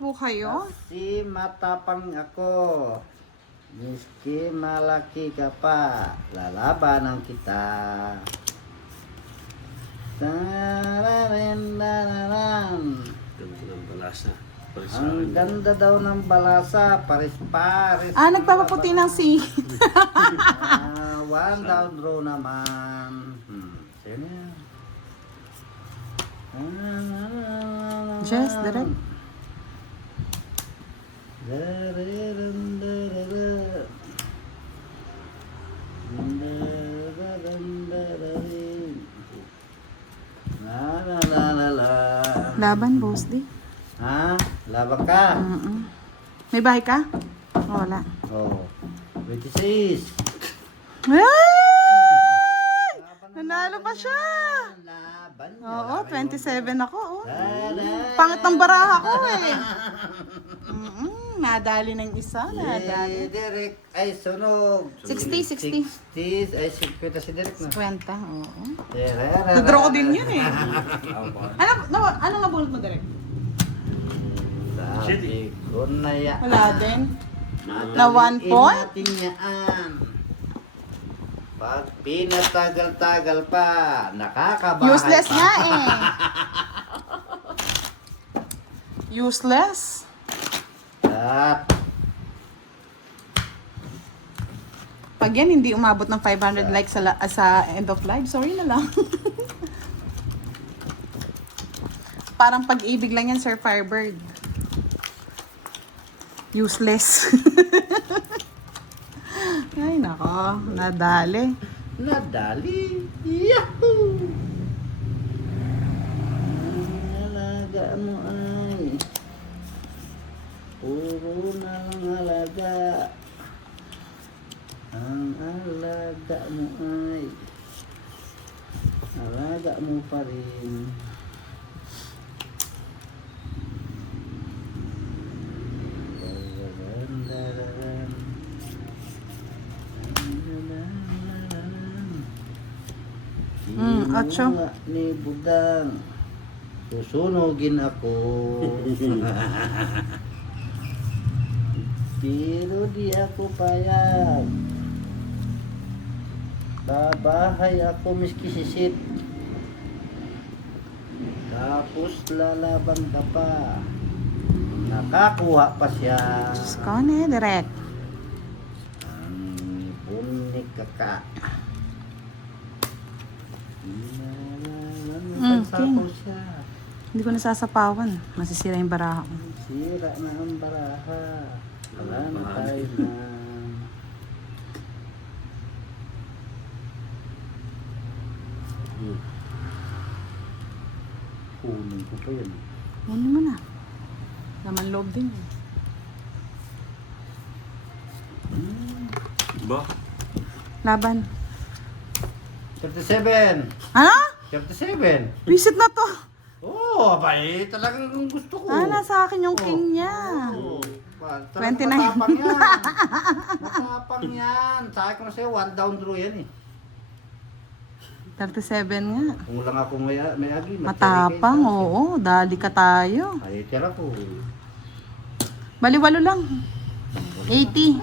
po kayo? Kasi matapang ako. Miski malaki ka pa, lalabanan kita. Tarararararan. Ganda ng balasa. Ang ganda daw ng balasa, paris-paris. Nagpapaputi ng singit. 1 down row naman. Sino yan? Jess, direct. Laban, boss di. Ha? Laban ka? May bahay ka? Wala. Oh. 26. Ay! Nanalo pa siya. Laban. Oo, 27 ako. Oh. Laban. Pangit ng baraha ko eh. Nadali ng isa. Nadali. Derek ay sunog. 60. 60 ay 50 si Derek na. 50, oo. Tererara. Nadraw ko din yun eh. Ano nga bunot mo, Direk? Sabi ko na yan. Wala din. Na 1 point? Natin yan. Pag pinatagal-tagal pa, nakakabahay Useless pa. nga eh. Useless. At Pag yan hindi umabot ng 500 likes sa end of live, sorry na lang. Parang pag-ibig lang yan, Sir Firebird. Useless. Ay, nako. Nadali. nadali. Yahoo! Ang alaga mo ay puro na lang alaga. Ang alaga mo ay alaga mo pa rin. Ocho. Ni Budang, susunugin ako. Pero di ako payag. Babahay ako miski sisit. Tapos lalaban ka pa. Nakakuha pa siya. Diyos ko na, direct. Ang bunik ka. King. Hindi ko nasasapawan. Masisira yung baraha ko. Sira na ang baraha. Wala na tayo na. Kunin ko pa yun. Kunin mo na. Laman loob din. Ba? Laban. 37! Ano? 37! Visit na to. Oo, abay, talagang gusto ko. Nasa akin yung king niya. Oo. 29. Matapang yan. Matapang yan. Sabi ko na sa'yo, 1 down draw yan eh. 37 nga. Kung lang ako may agi. Matapang, oo. Dali ka tayo. Ay, tira ko. Baliwalo lang. 80.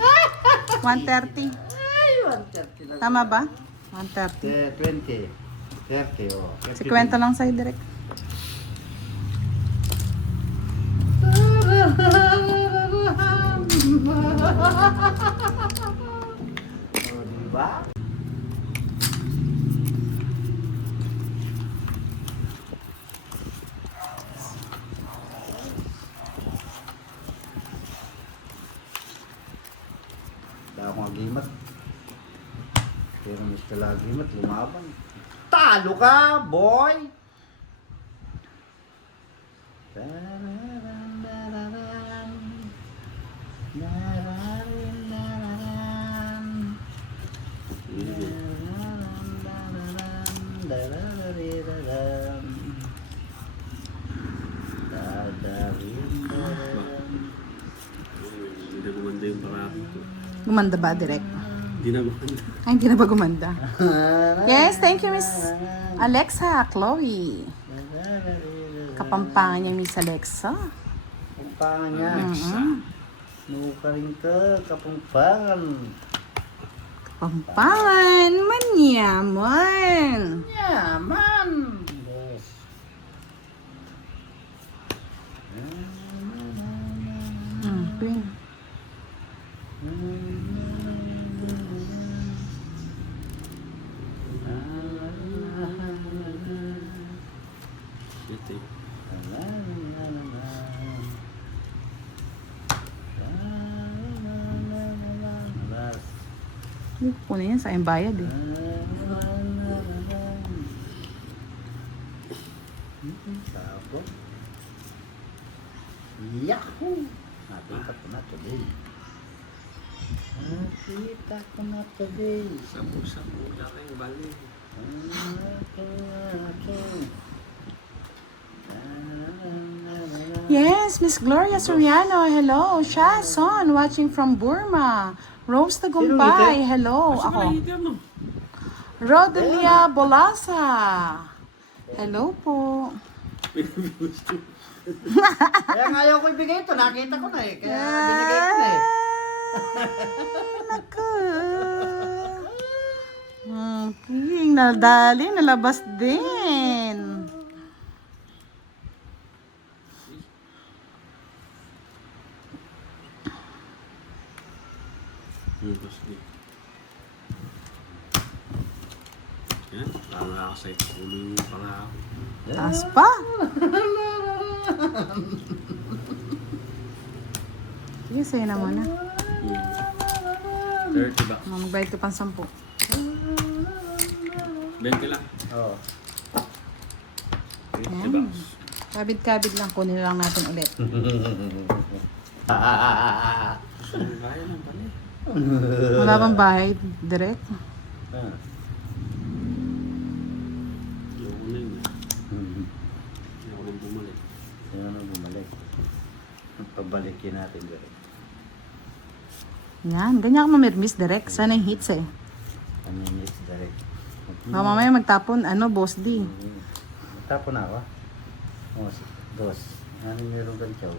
130. Ay, 130 lang. Tama ba? 130. 20. 30, oh. 50 lang sa'yo, direct. Oh, diba? Wala akong agimat. Pero mas kalagimat, lumaban. Talo ka, boy! Tarararararan. Narararararan. Narararararan. Dararariraran. Dadariraran. Hindi gumanda yung parapin ko. Gumanda ba, direct? Hindi na maganda. Ay, hindi na ba gumanda? Yes, thank you, Miss Alexa, Chloe. Kapampangan niya, Miss Alexa. Kapampangan. Nuka rin ka, kapampangan. Pampangan, manyaman. Yaman. Yes. Queen. Ito eh. Kunin yan sa iyong bayad eh. Tapos, Yahoo! Nakita ko na today. Nakita ko na today. Sabu-sabu na kayong bali. Yes, Miss Gloria Soriano. Hello. Siya, son, watching from Burma. Rose Tagumpay. Hello. Asa ka Ako. na mo? Rodelia Bolasa. Hello po. Kaya nga ayaw ko ibigay ito. Nakita ko na eh. Kaya binigay ko na eh. Naku. King, nadali, nalabas din. Tapos di. Yan, tama ka sa ulo yung pala ako. Taas pa. Sige, sa'yo na muna. 30 bucks. Magbayad ka pang 10. 20 lang. Oo. 50 bucks. Kabid-kabid lang, kunin lang natin ulit. So, kaya lang pala eh. Wala bang bahay, direct? Ayoko na yun. Ayoko nang bumalik. Sino na bumalik? Pabalikin natin direct. Yan, ganyan ka mamirmis, direct. Sana yung hits eh. Paninis direct. Baka mamaya magtapon, boss D. Tapo na ako. Oh, dos. Ano meron kang chow?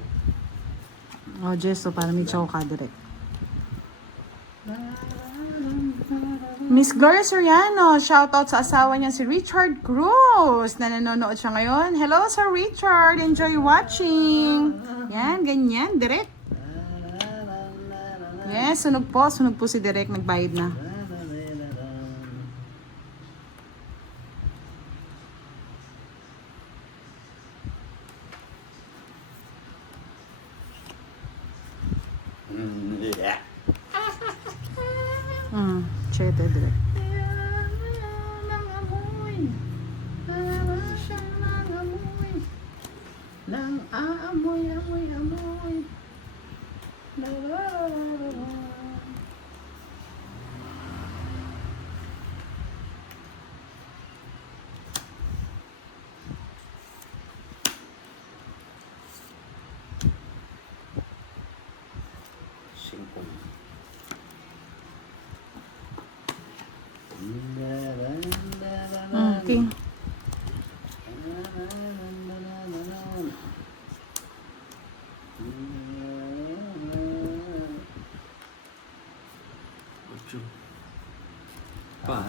O, Jesso, para may chow ka, direct. Miss Gloria Soriano, shoutout sa asawa niya si Richard Cruz na nanonood siya ngayon. Hello, Sir Richard. Enjoy watching. Yan, ganyan, direct. Yes, sunog po si direct. Nagbayad na. Yeah. Chete, direct. Nang aamoy, amoy, amoy. Singkong. King. Ocho. Pa.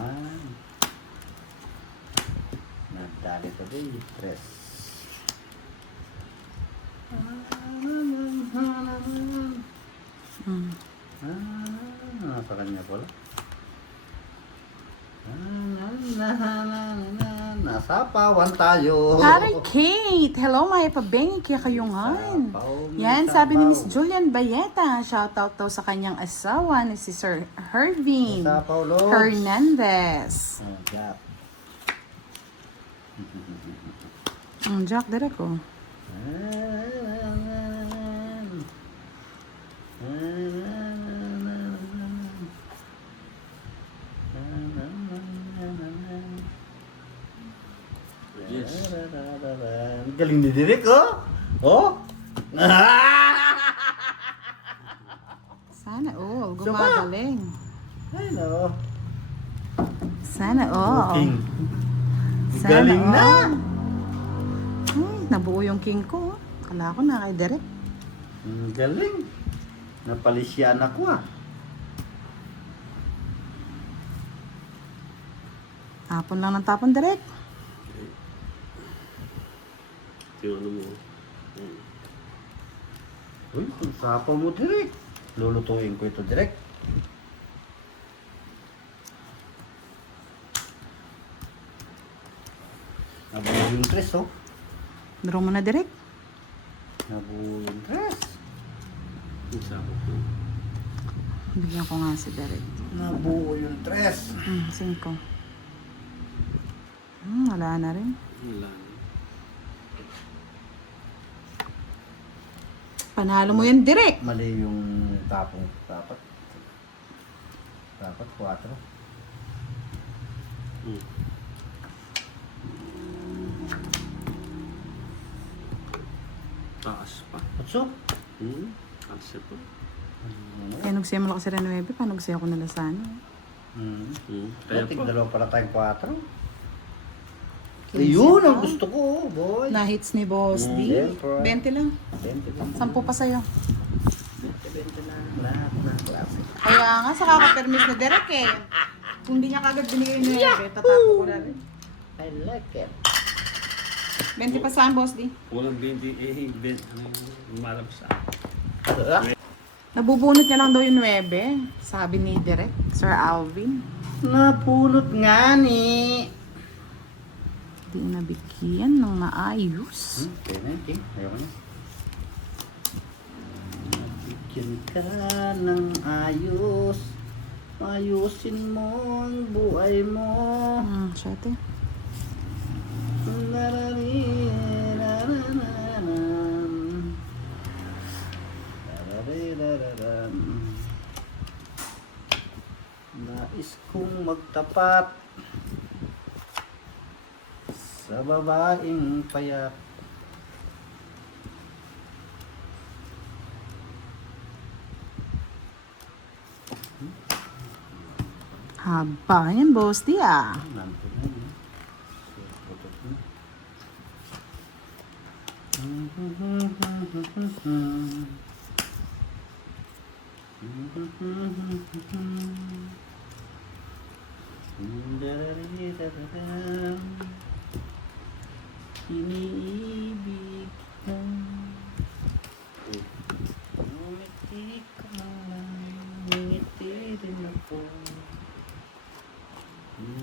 Nagdali ko din. Tres. Sa kanya pala. Nasapawan tayo. Harry Kate. Hello, Maya Pabengi. Kaya kayungan. Yan, sabi ni Miss Julian Bayeta. Shoutout daw sa kanyang asawa ni si Sir Hervin Nasapaw, Lods. Hernandez. Jack. Jack, direct ko. Yes. Galing ni Direk, oh! Oh! Sana all. Gumagaling. Ay, no. Sana all. King. Sana Galing na. all. Nabuo yung king ko. Kala ko na kay direct. Ang galing. Napalisyan ako ah. Tapon lang ng tapon direct. Yung ano mo. Uy, ang sapo mo direct. Lulutuin ko ito direct. Nabuo yung tres oh. Draw mo na direct. Nabuo yung tres. Yung sabot mo. Bigyan ko nga si direct. Nabuo yung tres. 5. Wala na rin. Wala na. Panalo mo yan direct. Mali yung tapong dapat. Dapat 4. Hmm. Taas pa. Otso? Taas pa. Kaya nagsiya mo lang kasi rin 9, paano nagsiya ko na lasano? Kaya Kaya pa. dalawa pala tayong 4. Ayun ang gusto ko, oh, boy. Na hits ni Boss D. Siyempre. 20 lang. 20 10 pa sa'yo. lang. Lahat ng klase. Kaya nga, sa kakapermis na direct eh. Kung di niya kagad binigay ni 9, tatapo ko na rin. I like it. 20 pa saan, Boss D? Walang 20 eh. Ano yung malabas sa Nabubunot niya lang daw yung 9. Sabi ni Direk, Sir Alvin. Napulot nga ni. Di nabigyan ng maayos. Okay na, okay. Ayaw na. Nabigyan ka ng ayos. Ayusin mo ang buhay mo. Syete. Nais kong magtapat sa babaeng payak. Haba yan, Boss D ah. Nandun na yun. Putot na. Iniibig ka. Ngumiti ka lang, ngumiti rin ako.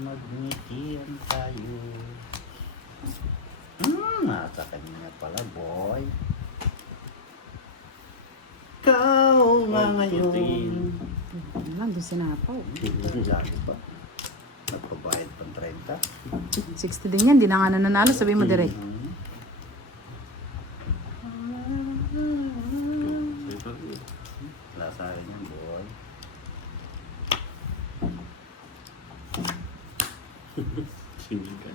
Magngitian tayo. Nasa kanya pala, boy. Ikaw nga ngayon. Nandun sinapaw. Lagi pa. Nagpabayad pang 30. 60 din yan, di na nga nananalo. Sabi mo Direk. Sa'yo pa rin. Wala sa akin yan, boy. Singil ka.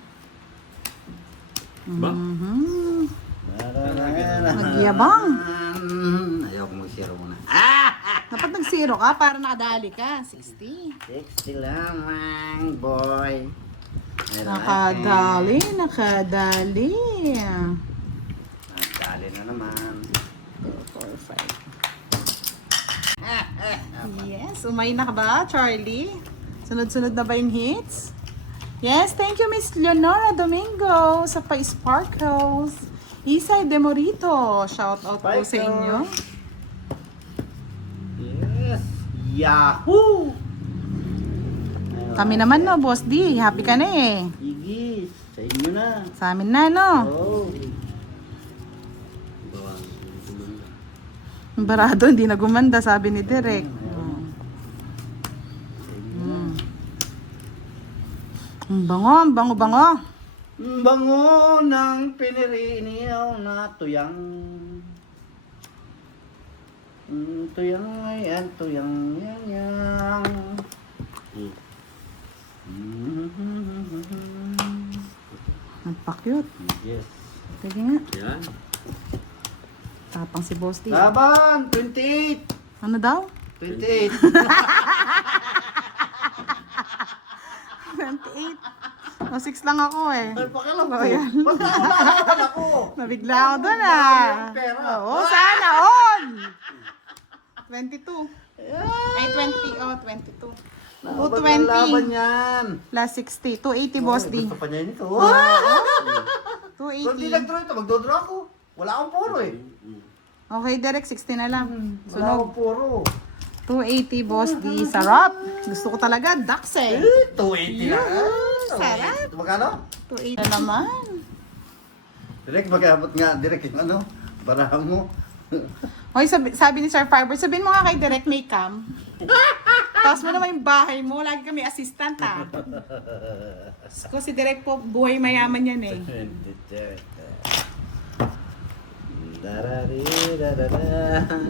Ba? Nagyabang. Ayaw ko mag-zero muna. Dapat nag-0 ka para nakadali ka. 60. 60 lang, boy. Nakadali, nakadali. Nakadali na naman. 4, 5. Yes, umay na ka ba, Charlie? Sunod-sunod na ba yung hits? Yes, thank you, Miss Leonora Domingo sa Pa-Sparkles. Isay Demorito, shout out po sa Sparkles. inyo. Yes! Yahoo! Kami naman no, Boss D. Happy ka na eh. Igis, sa inyo na. Sa amin na, no? Oh. Bawa. Gumanda. Ang barado, hindi na gumanda, sabi ni Direk. Sa inyo na. Ang bango, ang bango-bango. Bango ng piniriniyaw na tuyang. Tuyang ayan, tuyang yang yang. Nagpa-cute. Yes. Sige nga. Yan. Tapang si Boss D. Laban! 28! Ano daw? 28! 28. O, 6 lang ako eh. Ay, pakialam ko. Oh, yan. Basta ako. Nabigla ako doon ah. Pera. Oo, sana all. 22. Ay, 20. Oh, 22. Laban na laban 220. yan. Plus 60. 280, Boss D. Gusto pa niya nito. Kung di 280. nag-draw ito, magdodraw ako. Wala akong puro eh. Okay, direct 60 na lang. Wala Sunog. akong puro. 280, Boss D. Sarap. Gusto ko talaga. Ducks eh. 280 na. Sarap. Magkano? 280 na naman. Direk, mag-abot nga. Direk, yung ano, barahan mo. Hoy, sabi ni Sir Fiber, sabihin mo nga kay Direct may cam. Tapos mo naman yung bahay mo. Lagi kami assistant ha. Ko si Direct po, buhay mayaman yan eh.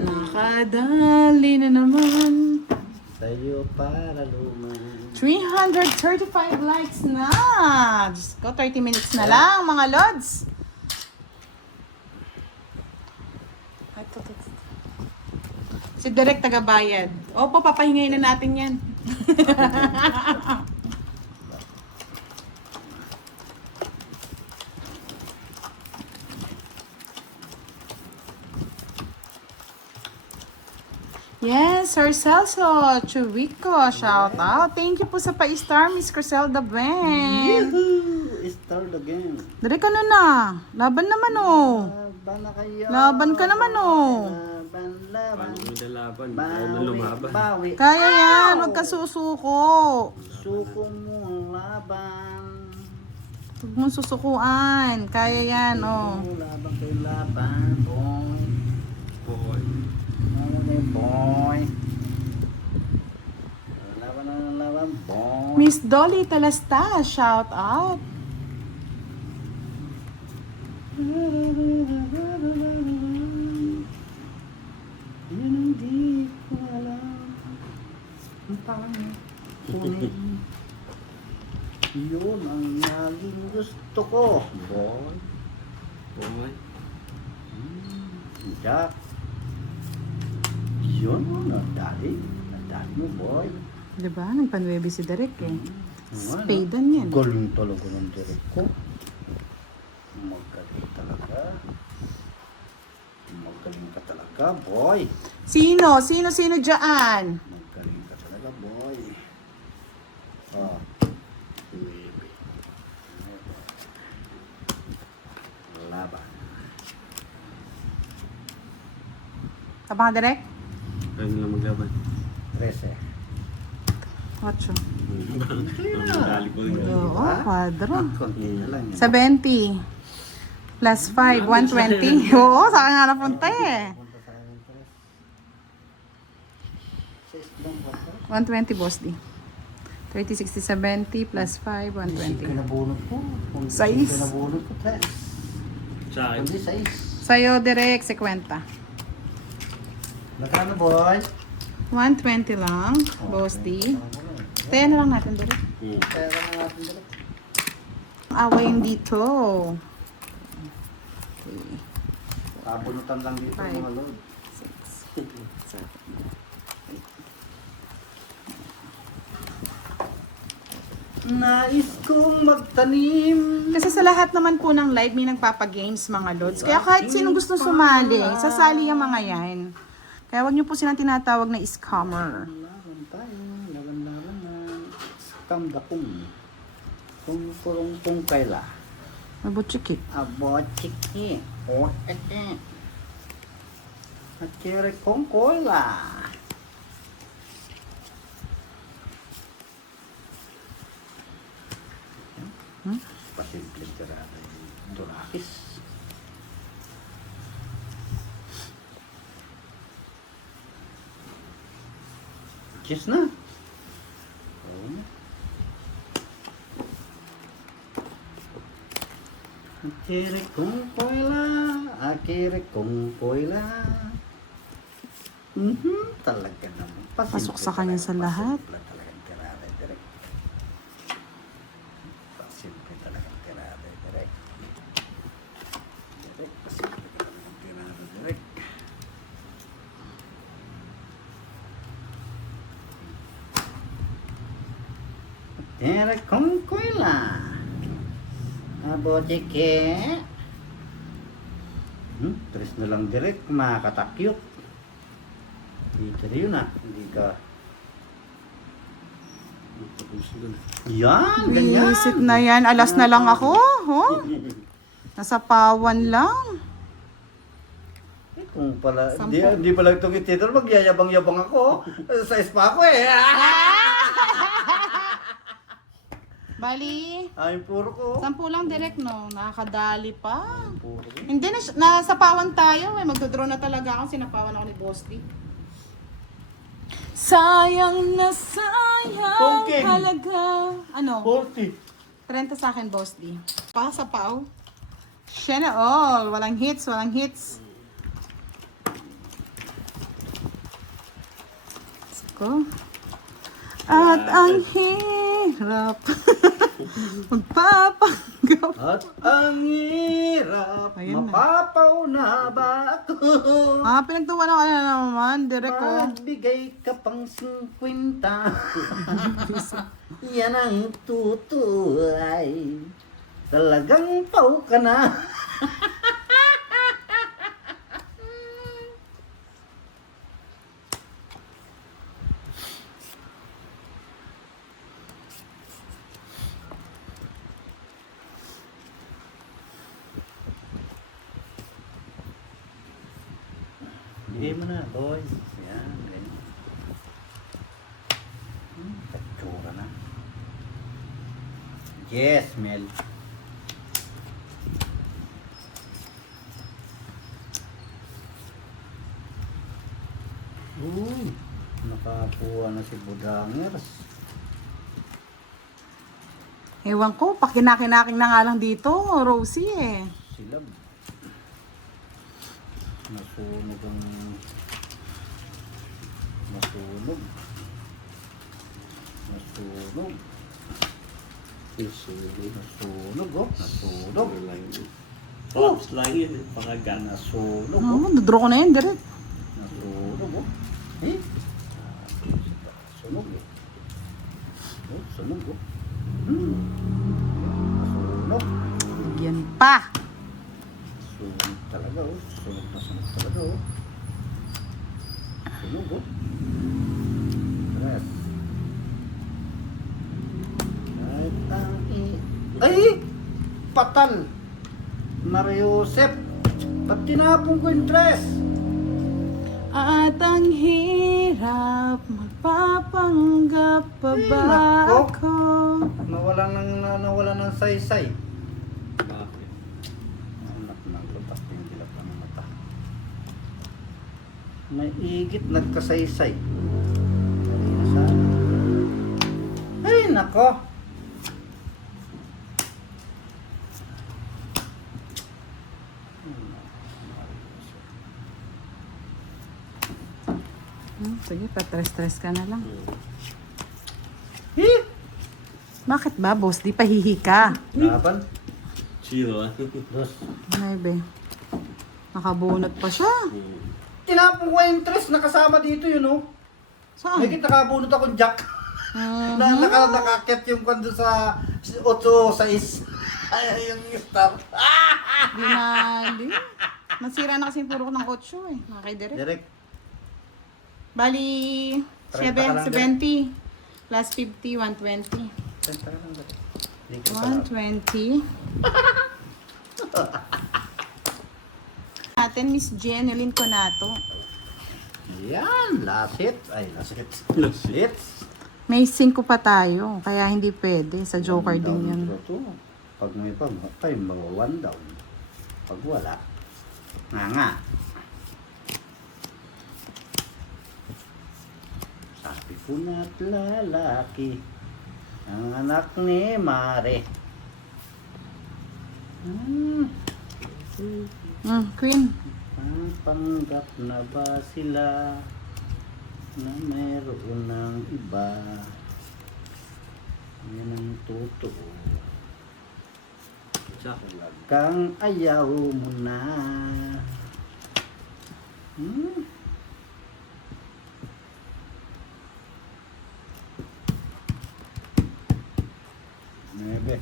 Nakadali na naman. Sa'yo para luman. 335 likes na. Diyos ko, 30 minutes na lang mga lods. Ay, to. Si Direct tagabayad. Opo, papahingayin na natin yan. Yes, Sir Celso Churico, shout out. Thank you po sa pa-star, Miss Criselda Ben. Yahoo! Start again. Direk ano na? Laban naman oh. Laban na kayo. Laban ka naman oh. Laban, laban. Paano mo dalaban? Ayaw na lumaban. Bawi. Kaya yan, huwag ka susuko. Suko mo ang laban. Huwag mong susukuan. Kaya yan oh. Laban kayo laban, boy. Boy. Boy. Laban na laban, boy. Miss Dolly Talasta, shout out. Yan ang di ko alam. Ang pangit. Yun ang naging gusto ko. Boy. Boy. Jack. Yun mo, nadali. Nadali mo, boy. Diba? Nagpanwebe si Direk eh. Spadan yan. Galing talaga ng direct ko. Magaling talaga. Magaling ka talaga, boy. Sino? Sino dyan? Magaling ka talaga, boy. Oh. Laban. Tama ka, Direk? Ayaw nila maglaban. 13. 8. Ang madali ko rin. Oo, kwadro. Konti na lang yan. 70. Plus 5, 120. Oo, saan nga napunta eh. Punta sa akin, Tres. Sa isdang bato. 120, Boss D. 30, 60, 70 plus 5, Isip ka 120. na bunot ko. Kung Sais. isip ka na bunot ko, Tres. Sa akin. Kundi 6. Sa'yo, Direk, 50. Magkano, boy? 120 lang, Boss D. Tayo na lang natin, Direk. Pera na natin direct. Ang away yung dito. Pabunutan lang dito Five. mga load. 6, 7. Nais kong magtanim. Kasi sa lahat naman po ng live may nagpapagames mga lods. Kaya kahit sino gustong sumali, sasali yung mga yan. Kaya wag niyo po silang tinatawag na scammer. Laban tayo. Laban na. Scam da kung. Kung kurong kung kaila. Mabuchikik. Abo chiki. O ete. Akire kong kola. Pasimple tirada yung Durakis. Cheers na. Oo. Akire kong koila. Akire kong koila. Talaga naman. Pasok sa kanya sa lahat. Pasimple talagang tirada direct. Pasimple talagang tirada direct. Direct. Pasimple talagang tirada direct. Tira kong kuila. Abotike. Tres na lang direct, makakatakyok. Dito na yun ah. Hindi ka... Tapos doon. Yan, ganyan. Visit na yan. Alas na lang ako. Oh. Nasa pawan lang. Eh, kung pala, Sampo. hindi pala itong ititol, magyayabang-yabang ako. Sa spa ko eh. Bali, Ay, puro ko. 10 lang direct, no? Nakakadali pa. Puro ko. Hindi na, nasa pawan tayo eh. Magdodraw na talaga ako. Sinapawan ako ni Boss D. Sayang na sayang Pongking. halaga. Ano? 40. 30 sa akin, Boss D. Pa sa pao. Siya na all. Walang hits, walang hits. Siko. At ang hirap magpapanggap. At ang hirap, Ayan na. mapapauna ba ako? Pinagtawa na kaya naman. Direct ko. Magbigay ka pang 50. Yan ang tutuay. Talagang pau ka na. Bigay mo na, boy. Yan, ganyan. Katsura na. Yes, Mel. Uy, nakakuha na si Budangers. Ewan ko, pakinakinaking na nga lang dito, Rosie eh. Silab. Nasunog ang... Nasunog. Nasunog. Nasunog, oh. Nasunog. Props lang yun. Pakagan. Nasunog, oh. Dodraw ko na yun, direct. Nasunog, oh. Eh? Sunog, eh. Oh, sunog, oh. Nasunog. Yan pa. Sunog talaga, oh. Sunog na sunog talaga, oh. Sunog, oh. Tres. Ay! Patal! Mariusep! Ba't tinapon ko yung tres? At ang hirap, magpapanggap pa Ay, ba nako. ako? Nawalan ng saysay. Bakit? Anak ng lutak, yung dilap ng mata. May igit nagkasaysay. Kanina sana. Ay, nako! Sige, patres-tres ka na lang. Eh! Bakit ba, boss? Di pahihi ka. Laban? Zero ah. Dos. Ay, be. Nakabunot pa siya. Tinapon ko yung tres nakasama dito yun, oh. Saan? May nakabunot akong jack. Mhm. Nakakit yung kwando sa 8 sa is. Ay, yung star. Di. Masira na kasi yung puro ko ng 8 eh. Nakakay-direct. Direct. Bali, 30 ka lang, 70. Plus 50, 120. Senta ka lang, direct. Di ko pa- 120. Atin, Miss Jeneline Conato. Yan, last hit. Ay, last hit. Last hit. Hits. May 5 pa tayo, kaya hindi pwede. Sa Joker One din down yan. ito. Pag may pag, ay, mag-1 down. Pag wala, nga. Sabi ko na't lalaki, ang anak ni Mare. Queen. Ang panggap na ba sila na mayroon ng iba? Yan ang totoo. Kang ayaw mo na. Nebe.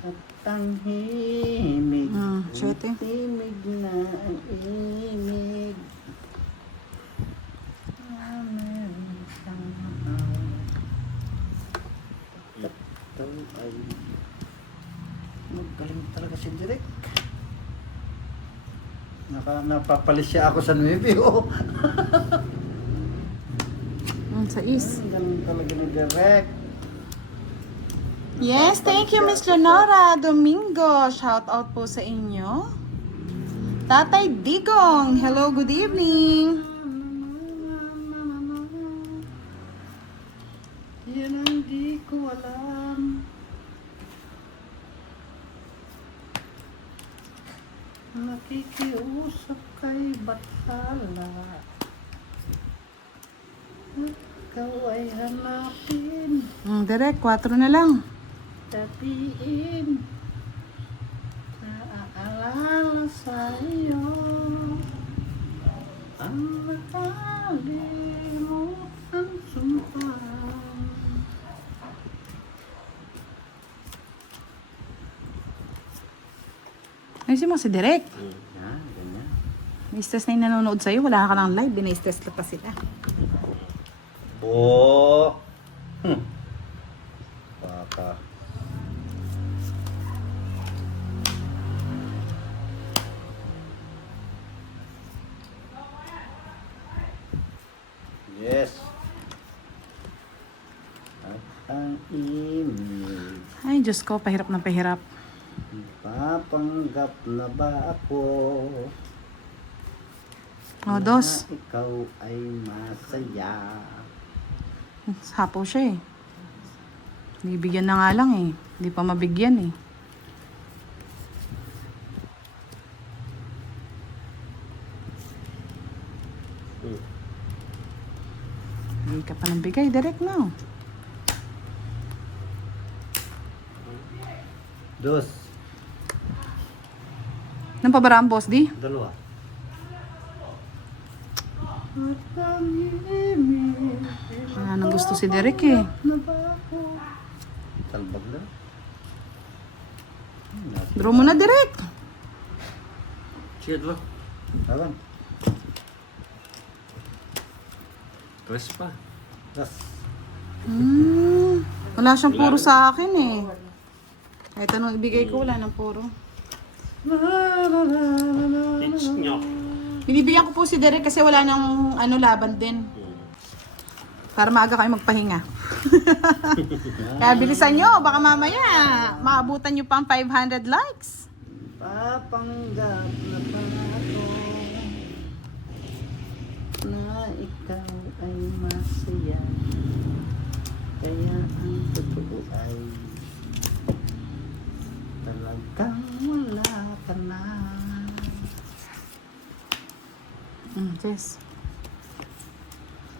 At ang himig, Siyete. himig na ang imig. Amen. Ito ay magaling talaga si Direk. Napapalis siya ako sa Nuevio. Sa is. Ang galing talaga ni Direk. Yes, thank you, Miss Leonora Domingo. Shout out po sa inyo. Tatay Digong, hello, good evening. Yan ang di ko alam. Nakikiusap kay Bathala. Ikaw ay hanapin, Direk, 4 na lang. tatiin, naaalala sa iyo ang nakalimutan sumpaan. Ayusin mo si Direk. Yan, ganyan. May stress na yung nanonood sa'yo. Wala ka lang live. Bina-stress ka pa sila. Oh. Baka. Yes. At ang imig. Ay, Diyos ko. Pahirap na pahirap. Papanggap na ba ako? O, dos. Na ikaw ay masaya. Hapo siya eh. Bibigyan na nga lang eh. Hindi pa mabigyan eh. Bigay ka pa ng bigay. Direct na. Dos. Nang pabaraan, boss di? Dalawa. At ang imig. Wala nang gusto si Derek eh. Na ba ako? Talbag lang. Draw mo na, Derek. Sige, bro. Tawan. Tres pa. Das. Wala siyang puro sa akin eh. Kahit anong ibigay ko, wala nang puro. It's nyo. Binibigyan ko po si Derek kasi wala nang laban din. Para maaga kayo magpahinga. Kaya bilisan nyo, baka mamaya maabutan nyo pang 500 likes. Papanggap na ba ako na ikaw ay masaya, kaya ang totoo ay talagang wala ka na. Yes.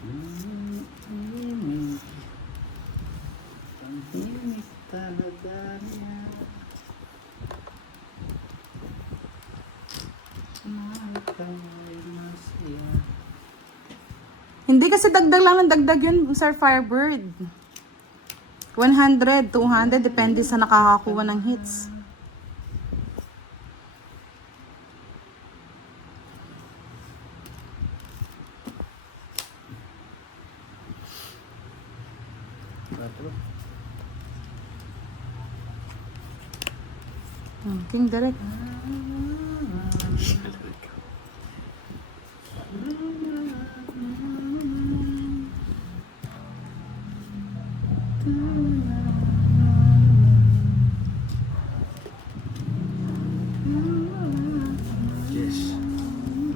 Himig, ang himig talaga niya. Na ikaw ay masaya. Hindi kasi dagdag lang ng dagdag yun, Sir Firebird. 100, 200, depende sa nakakakuha ng hits. King Derek. Yes.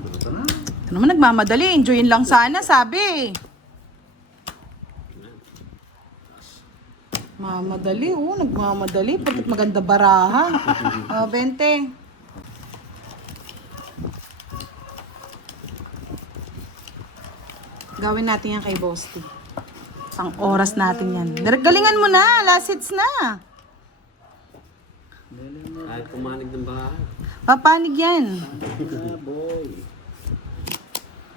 Ito na. Ito naman nagmamadali, enjoyin lang sana, sabi. Mamadali, nagmamadali. Bakit maganda baraha? 20. Gawin natin yan kay Bosti. Isang oras natin yan. Galingan mo na, last hits na. Ay, pumanig ng bahay. Papanig yan. Boy.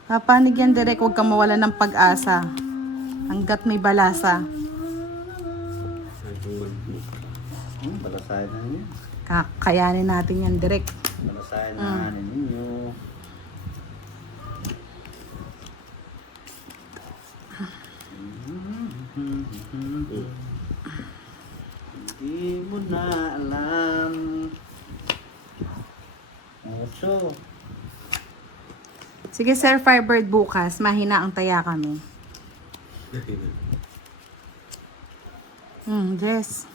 Papanig yan, Derek. Huwag kang mawala ng pag-asa. Hanggat may balasa. Ay, pumanig mo. Balasayan na niyo. Kakayanin natin yan, Derek. Balasayan na ninyo. So, Sige, Sir Firebird, bukas. Mahina ang taya kami. Yes.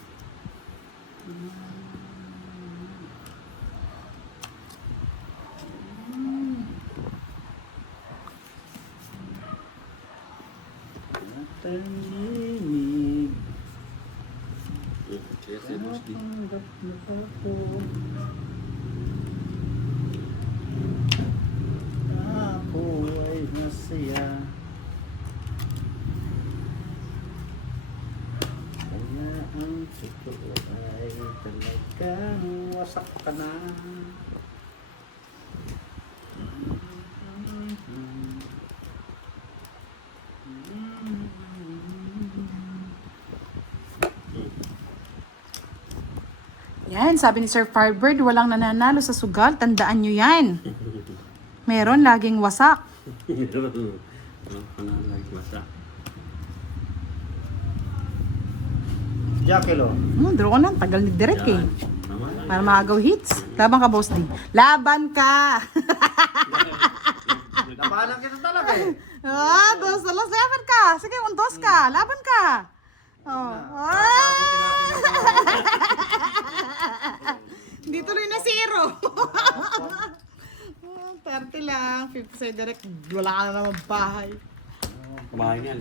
tahimik. Kaya si Boss D. Napanggap na ako. Ako ay masaya. Kaya ang totoo ay talagang wasak ka na. Yan, sabi ni Sir Firebird, walang nananalo sa sugal. Tandaan nyo yan. Meron laging wasak. Panalay masa. Jackie Lo. Draw ko na. Tagal ni Direk eh. Tama lang. Para makagaw hits. Laban ka, Boss D. Laban ka! Labanan kita talaga eh. Dos, laban ka. Sige, undos ka. Laban ka. Oh. Hindi tuloy na zero. 30 lang. 50 sa'yo direct. Wala ka na naman bahay. Kumain yan.